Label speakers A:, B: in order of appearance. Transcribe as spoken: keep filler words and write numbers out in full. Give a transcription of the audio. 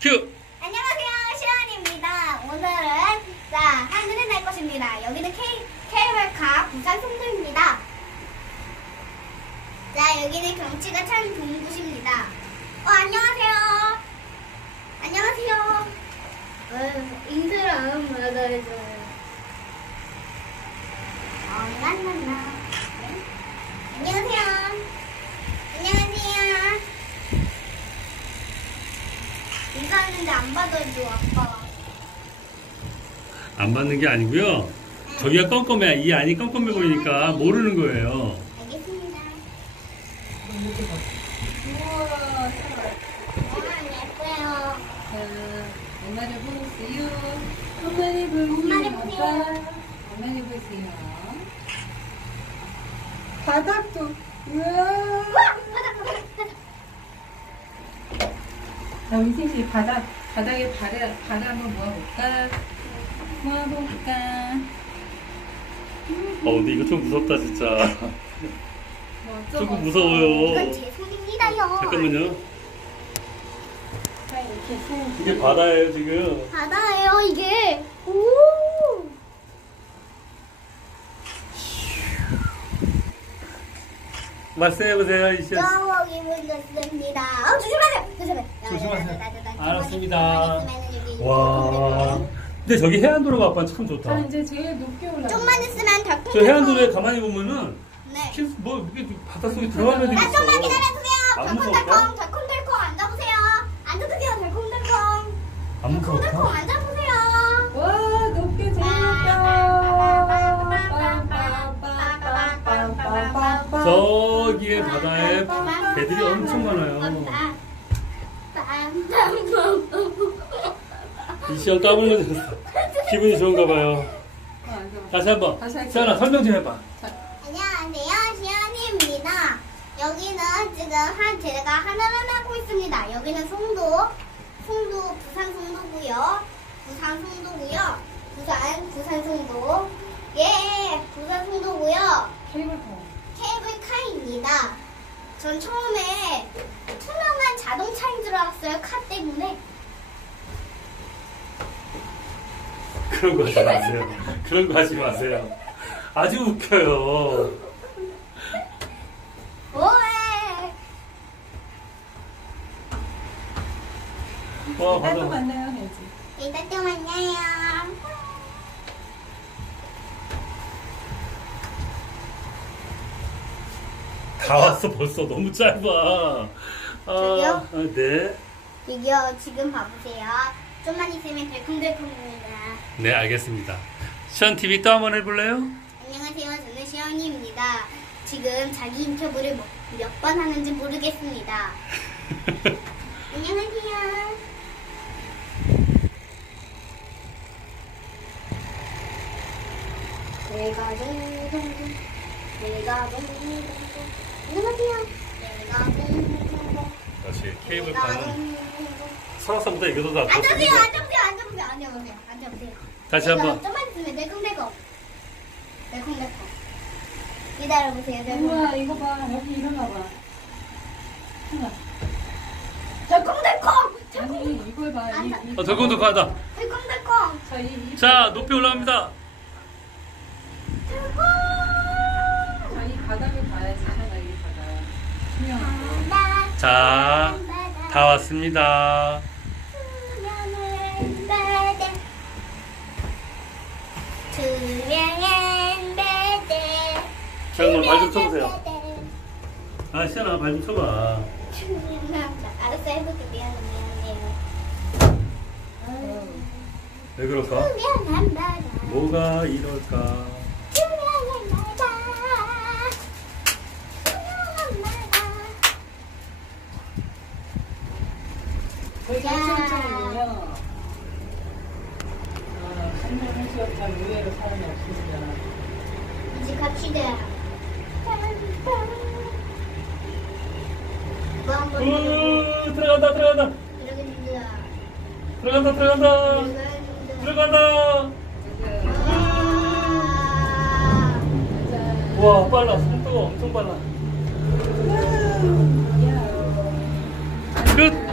A: 큐!
B: 안녕하세요, 시원입니다. 오늘은 자 하늘을 날 것입니다. 여기는 K 케이블카 부산 송도입니다. 자 여기는 경치가 참 좋은 곳입니다. 어 안녕하세요. 안녕하세요. 어, 인사를 안 하면 뭐라 해줘요. 어 난난나. 네? 안녕하세요. 안녕하세요. 인사하는데 안 받아줘 아빠.
A: 안 받는 게 아니고요. 저기가 껌껌해. 이 안이 껌껌해 보이니까 모르는 거예요.
B: 알겠습니다.
C: 우와,
B: 와 예뻐요.
C: 자, 엄마를 보세요. 엄마를 보세요.
B: 엄마를 보세요.
C: 아빠. 엄마를 보세요. 바닥도, 우와.
B: 바닥 바닥 바닥.
C: 자, 은생 씨 바닥, 바닥에 발을, 발을 한번 모아볼까? 모아볼까?
A: 어, 근데 이거 좀 무섭다, 진짜.
C: 뭐
A: 조금
C: 어쩌고
A: 무서워요.
B: 이건 제 손입니다요.
A: 잠깐만요.
C: 자, 이렇게 손.
A: 이게 바다예요, 지금.
B: 바다예요 이게. 오.
A: 말씀해보세요, 이시연.
B: 저기 물렸습니다. 어 조심하세요. 조심해.
A: 조심하세요. 알았습니다. 와. 근데 저기 해안도로가 아빠 참
C: 자,
A: 좋다.
C: 이제 제일 높게 올라가.
B: 좀만 있으면 덜컹.
A: 저 해안도로에 가만히 보면은,
B: 네.
A: 키- 뭐, 이게 바닷속에 들어가는 애들이
B: 나
A: 있어.
B: 좀만 기다려주세요.
A: 안
B: 덜컹덜컹
A: 무서울까?
B: 덜컹덜컹 앉아보세요. 앉아주세요. 덜컹덜컹.
A: 안
B: 덜컹덜컹
A: 무서울까?
B: 앉아보세요.
C: 와, 높게 제일 높다.
A: 저기에 바다에 배들이 엄청 많아요. 이시연 까불러졌어. 기분이 좋은가 봐요.
C: 어, 앉아봐.
A: 다시 한 번.
C: 다시 할게요.
A: 시연아, 설명 좀 해봐.
B: 안녕하세요, 시연이입니다. 여기는 지금 한 제가 하늘을 나고 있습니다. 여기는 송도, 송도 부산 송도고요. 부산 송도고요. 부산 부산 송도. 예, 부산 송도고요.
C: 케이블카.
B: 케이블카입니다. 전 처음에 투명한 자동차인 줄 알았어요. 카 때문에.
A: 그런 거 하지 마세요. 그런 거 하지 마세요. 아주 웃겨요.
B: 오에.
A: 와,
C: 이따 또
A: 바다.
C: 만나요, 해야지.
B: 이따 또 만나요.
A: 다 왔어, 벌써. 너무 짧아. 아,
B: 저기요?
A: 아, 네.
B: 여기요, 지금 봐보세요. 좀만 있으면 덜컹덜컹입니다.
A: 네, 알겠습니다. 시연티비 또 한 번 해볼래요?
B: 안녕하세요. 저는 시연이입니다. 지금 자기 인터뷰를 몇 번 하는지 모르겠습니다. 안녕하세요. 내가 동동동 내가 동동동 안녕하세요. 내가 동동동
A: 다시
B: 내가
A: 케이블카는
B: 동동동
A: 설악산보다 이게 더 낫다.
B: 앉아보세요. 앉아보세요. 앉아보세요. 앉아보세요. 앉아보세요.
A: 다시
B: 내가
A: 한번.
B: 좀만 있으면 내콩내콩 내콩내콩 기다려보세요.
C: 우와, 이거 봐. 여기 일어나 봐. 하나.
B: 덜컹덜컹
C: 아니, 이걸 봐. 이, 이,
A: 어, 덜컹덜컹하다.
B: 덜컹덜컹
C: 자, 이, 이,
A: 자, 높이 올라갑니다.
C: 자, 이 바닥을 봐야지. 하나, 이 바닥. 투명하고.
A: 자, 다 왔습니다.
B: 투명한 바다 투명한 바다
A: 시연아, 발 좀 쳐보세요. 아, 시연아, 발 좀 쳐봐.
B: 투명한 바다 알았어 해볼게. 미안해 미안해요.
A: 왜 그럴까?
B: 투명한 바다
A: 뭐가 이럴까?
B: 투명한 바다 투명한 바다
C: 저희가 일정적으로요. 아, 신명해수욕장 의외로 사람이 없습니다.
B: 이제 갑시다. 뭐 한번
A: 우, 들어간다, 들어간다.
B: 들어갑니다.
A: 들어간다, 들어간다.
B: 들어갑니다.
A: 들어간다.
B: 아,
C: 짜잔.
A: 와, 빨라. 속도가 엄청 빨라.
C: 야.
A: 끝!